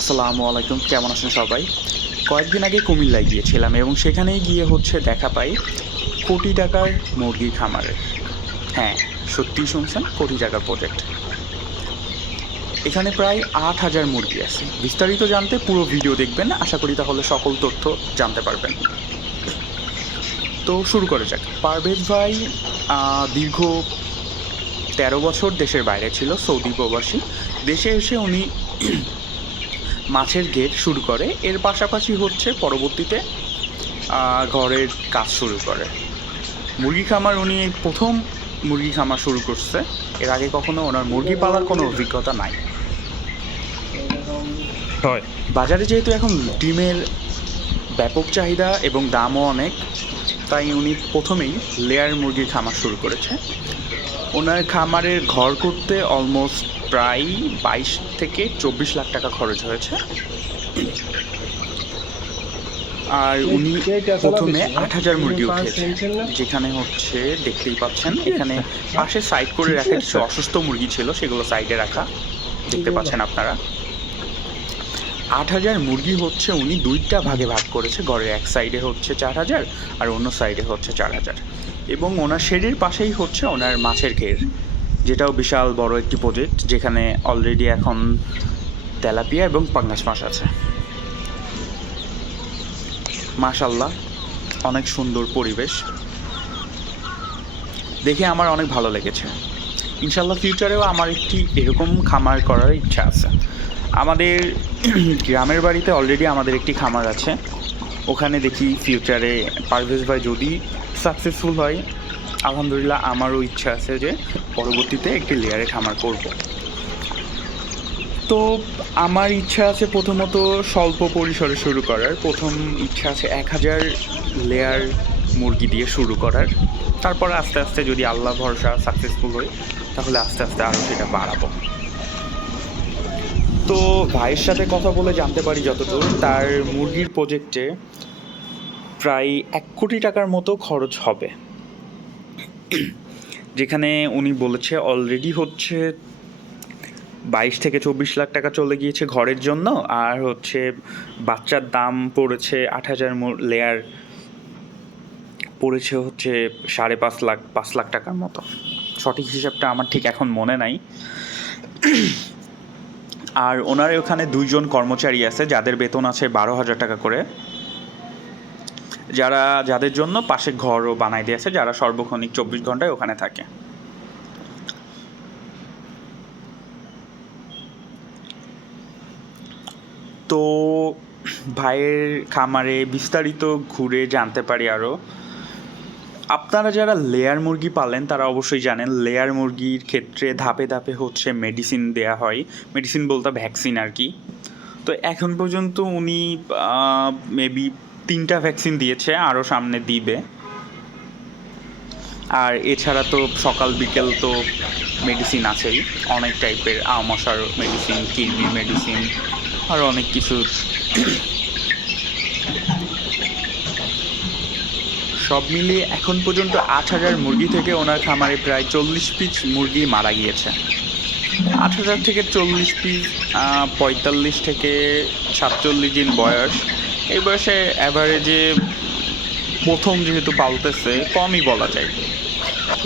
আসসালামু আলাইকুম, কেমন আছেন সবাই? কয়েকদিন আগে কুমিল্লায় গিয়েছিলাম এবং সেখানেই গিয়ে হচ্ছে দেখা পাই কোটি টাকার মুরগির খামারের হ্যাঁ সত্যিই শুনছেন, কোটি টাকার প্রজেক্ট এখানে প্রায় আট হাজার মুরগি আছে। বিস্তারিত জানতে পুরো ভিডিও দেখবেন, আশা করি তাহলে সকল তথ্য জানতে পারবেন। তো শুরু করে যাক। পারভেজ ভাই দীর্ঘ তেরো বছর দেশের বাইরে ছিল, সৌদি প্রবাসী। দেশে এসে উনি মাছের গেট শুরু করে। এর পাশাপাশি হচ্ছে পরবর্তীতে ঘরের কাজ শুরু করে। মুরগি খামার উনি প্রথম মুরগি খামার শুরু করছে। এর আগে কখনো ওনার মুরগি পালার কোনো অভিজ্ঞতা নাই। হয়। বাজারে যেহেতু এখন ডিমের ব্যাপক চাহিদা এবং দামও অনেক তাই উনি প্রথমেই লেয়ার মুরগির খামার শুরু করেছে। ওনার খামারের ঘর করতে অলমোস্ট প্রায় বাইশ থেকে চব্বিশ লাখ টাকা খরচ হয়েছে। আর উনি প্রথমে আট হাজার মুরগি উঠিয়েছে যেখানে হচ্ছে দেখতেই পাচ্ছেন এখানে পাশে সাইড করে রাখা কিছু অসুস্থ মুরগি ছিল সেগুলো সাইডে রাখা। দেখতে পাচ্ছেন আপনারা। আট হাজার মুরগি হচ্ছে উনি দুইটা ভাগে ভাগ করেছে। ঘরের এক সাইডে হচ্ছে চার হাজার আর অন্য সাইডে হচ্ছে চার হাজার। এবং ওনার শেডের পাশেই হচ্ছে ওনার মাছের ঘের যেটাও বিশাল বড় একটি প্রজেক্ট, যেখানে অলরেডি এখন তেলাপিয়া এবং পাঙ্গাস মাছ আছে। মাশাল্লাহ অনেক সুন্দর পরিবেশ। দেখে আমার অনেক ভালো লেগেছে। ইনশাল্লাহ ফিউচারেও আমার একটি এরকম খামার করার ইচ্ছা আছে। আমাদের গ্রামের বাড়িতে অলরেডি আমাদের একটি খামার আছে। ওখানে দেখি ফিউচারে পারভেজ ভাই যদি সাকসেসফুল হয়, আলহামদুলিল্লাহ আমারও ইচ্ছা আছে যে পরবর্তীতে একটি লেয়ারে খামার করব। তো আমার ইচ্ছা আছে প্রথমত স্বল্প পরিসরে শুরু করার। প্রথম ইচ্ছা আছে এক হাজার লেয়ার মুরগি দিয়ে শুরু করার। তারপর আস্তে আস্তে যদি আল্লাহ ভরসা সাকসেসফুল হয়, তাহলে আস্তে আস্তে আরও সেটা বাড়াবো। তো ভাইয়ের সাথে কথা বলে জানতে পারি যতদূর, তার মুরগির প্রজেক্টে প্রায় এক কোটি টাকার মতো খরচ হবে। যেখানে উনি বলেছে অলরেডি হচ্ছে বাইশ থেকে চব্বিশ লাখ টাকা চলে গিয়েছে ঘরের জন্য, আর হচ্ছে বাচ্চার দাম পড়েছে আট হাজার লেয়ার পড়েছে হচ্ছে সাড়ে পাঁচ লাখ পাঁচ লাখ টাকার মতো। সঠিক হিসাবটা আমার ঠিক এখন মনে নাই। আর ওনার ওখানে দুইজন কর্মচারী আছে, যাদের বেতন আছে বারো হাজার টাকা করে। যারা, যাদের জন্য পাশে ঘরও বানাই দিয়েছে যারা সর্বক্ষণিক চব্বিশ ঘন্টায় ওখানে থাকে। তো ভাইয়ের খামারে বিস্তারিত ঘুরে জানতে পারি আরও আপনারা যারা লেয়ার মুরগি পালেন, তারা অবশ্যই জানেন লেয়ার মুরগির ক্ষেত্রে ধাপে ধাপে হচ্ছে মেডিসিন দেয়া হয়। মেডিসিন বলতে ভ্যাকসিন আর কি। তো এখন পর্যন্ত উনি মেবি তিনটা ভ্যাকসিন দিয়েছে আরও সামনে দিবে। আর এছাড়া তো সকাল, বিকেল তো মেডিসিন আছেই। অনেক টাইপের আমশার মেডিসিন কিডনির মেডিসিন আর অনেক কিছু সব মিলিয়ে এখন পর্যন্ত আট হাজার মুরগি থেকে ওনার খামারে প্রায় চল্লিশ পিস মুরগি মারা গিয়েছে। আট হাজার থেকে চল্লিশ পিস পঁয়তাল্লিশ থেকে সাতচল্লিশ দিন বয়স। এই বয়সে অ্যাভারেজে প্রথম যেহেতু পালতেছে, কমই বলা যায়।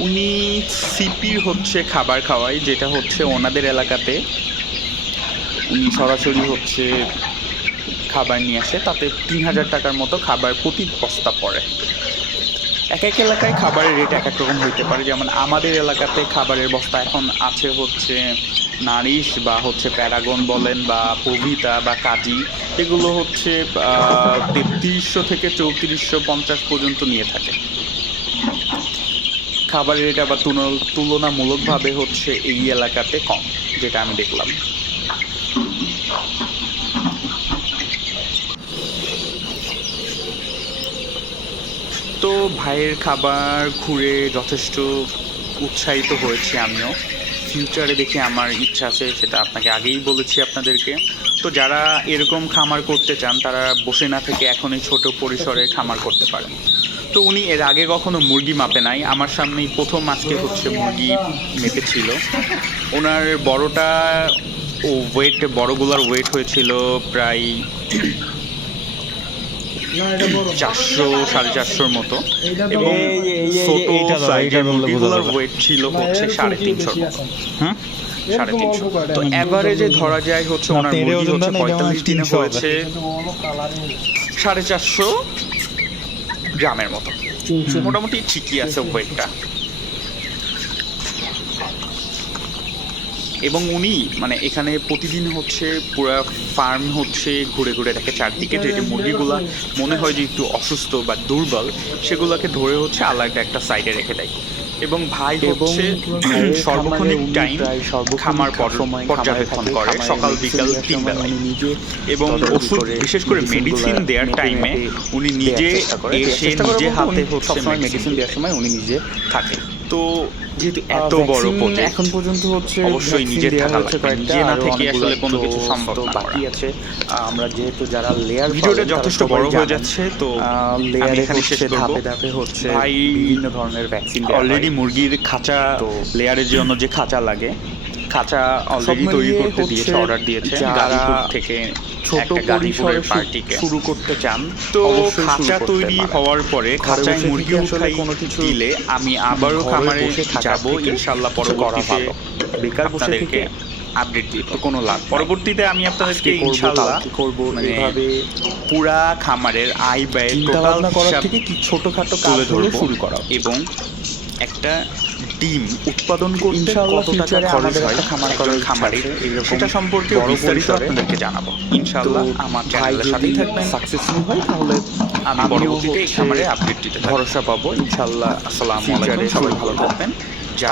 উনি সিপির হচ্ছে খাবার খাওয়ায়, যেটা হচ্ছে ওনাদের এলাকাতে। উনি সরাসরি হচ্ছে খাবার নিয়ে আসে, তাতে তিন হাজার টাকার মতো খাবার প্রতি বস্তা পড়ে। এক এক এলাকায় খাবারের রেট এক এক রকম হইতে পারে। যেমন আমাদের এলাকাতে খাবারের বস্তা এখন আছে হচ্ছে নারিশ বা হচ্ছে প্যারাগন বলেন বা পবিতা বা কাজী। এগুলো হচ্ছে তেত্রিশশো থেকে চৌত্রিশশো পঞ্চাশ পর্যন্ত নিয়ে থাকে। খাবারের রেট আবার তুলনামূলকভাবে হচ্ছে এই এলাকাতে কম, যেটা আমি দেখলাম। তো ভাইয়ের খাবার ঘুরে যথেষ্ট উৎসাহিত হয়েছি আমিও। ফিউচারে দেখে আমার ইচ্ছা আছে, সেটা আপনাকে আগেই বলেছি আপনাদেরকে। তো যারা এরকম খামার করতে চান, তারা বসে না থেকে এখনই ছোট পরিসরে খামার করতে পারেন। তো উনি এর আগে কখনো মুরগি মাপে নাই। আমার সামনেই প্রথম আজকে হচ্ছে মুরগি মেপেছিল ওনার বড়টা, ও ওয়েট বড়গুলার ওয়েট হয়েছিল প্রায় চারশো সাড়ে চারশোর মতো। এবং ছোট সাইজের মুরগিগুলোর ওয়েট ছিল হচ্ছে সাড়ে তিনশোর মতো। হ্যাঁ সাড়ে তিনশো? তো অ্যাভারেজে ধরা যায় হচ্ছে ওনার মুরগি হচ্ছে মনে পঁয়তাল্লিশ দিনে হয়েছে সাড়ে চারশো গ্রামের মতো। মোটামুটি ঠিকই আছে ওয়েটটা এবং উনি মানে এখানে প্রতিদিন হচ্ছে পুরো ফার্ম হচ্ছে ঘুরে ঘুরে দেখে চারদিকে যে মুরগিগুলা মনে হয় যে একটু অসুস্থ বা দুর্বল সেগুলোকে ধরে হচ্ছে আলাদা একটা সাইডে রেখে দেয়। এবং ভাই হচ্ছে সর্বক্ষণিক টাইম খামার পর- সময় পর্যবেক্ষণ করে। সকাল বিকাল তিন বেলায় নিজে এবং ওষুধ বিশেষ করে মেডিসিন দেওয়ার টাইমে উনি নিজে করে। এসে নিজে হাতে হচ্ছে সবসময় মেডিসিন দেওয়ার সময় উনি নিজে থাকে। তো যেহেতু এত বড় প্রজেক্ট এখন পর্যন্ত হচ্ছে অবশ্যই নিজের থাকা লাগবে। নিজে না থেকে আসলে কোনো কিছু সম্ভব না বাকি আছে। আমরা যেহেতু যারা লেয়ার ভিডিওটা যথেষ্ট বড় হয়ে যাচ্ছে তো লেয়ারে এখানে শেষ করব। ধাপে ধাপে হচ্ছে ভাই বিভিন্ন ধরনের ভ্যাকসিন অলরেডি মুরগির খাঁচা লেয়ারের জন্য যে খাঁচা লাগে খাঁচা অলরেডি তৈরি করতে দিয়েছে অর্ডার দিয়েছে। গাজীপুর থেকে ছোট গাজীপুরের পার্টিকে শুরু করতে চান তো খাঁচা তৈরি হওয়ার পরে খাঁচায় মুরগি উঠাই কোনো কিছু দিলে আমি আবারও খামারে যাব ইনশাল্লাহ পরবর্তীতে। বেকার বসে আপনাদেরকে থেকে আপডেট দিব। তো কোনো লাভ পরবর্তীতে আমি আপনাদেরকে আজকে করব, ইনশাল্লাহ কালকে করব, মানে এভাবে পুরা খামারের আয় ব্যয় টোটাল করার থেকে কি ছোটখাটো কাজগুলো শুরু করা এবং একটা ডিম উৎপাদন করতে ইনশাআল্লাহ কত টাকা খরচ হয় খামার করার খামারে সেটা সম্পর্কে বিস্তারিত আপনাদেরকে জানাব। ইনশাআল্লাহ আমার চ্যানেলের সাথেই থাকবেন সাকসেসফুল হয় তাহলে আমি পরবর্তীতে এই খামারে আপডেট দিতে ভরসা পাবো ইনশাল্লাহ আসসালামু আলাইকুম সবাই ভালো থাকবেন।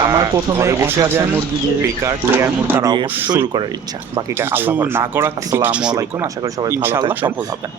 আমার প্রথমে বসে আছেন মুরগি দিয়ে বেকার লেয়ার মুরগি তারা অবশ্যই শুরু করার ইচ্ছা। বাকিটা আল্লাহ না করার আসসালামু আলাইকুম। আশা করি সবাই ভালো ইনশাআল্লাহ থাকবেন। সফল হবেন।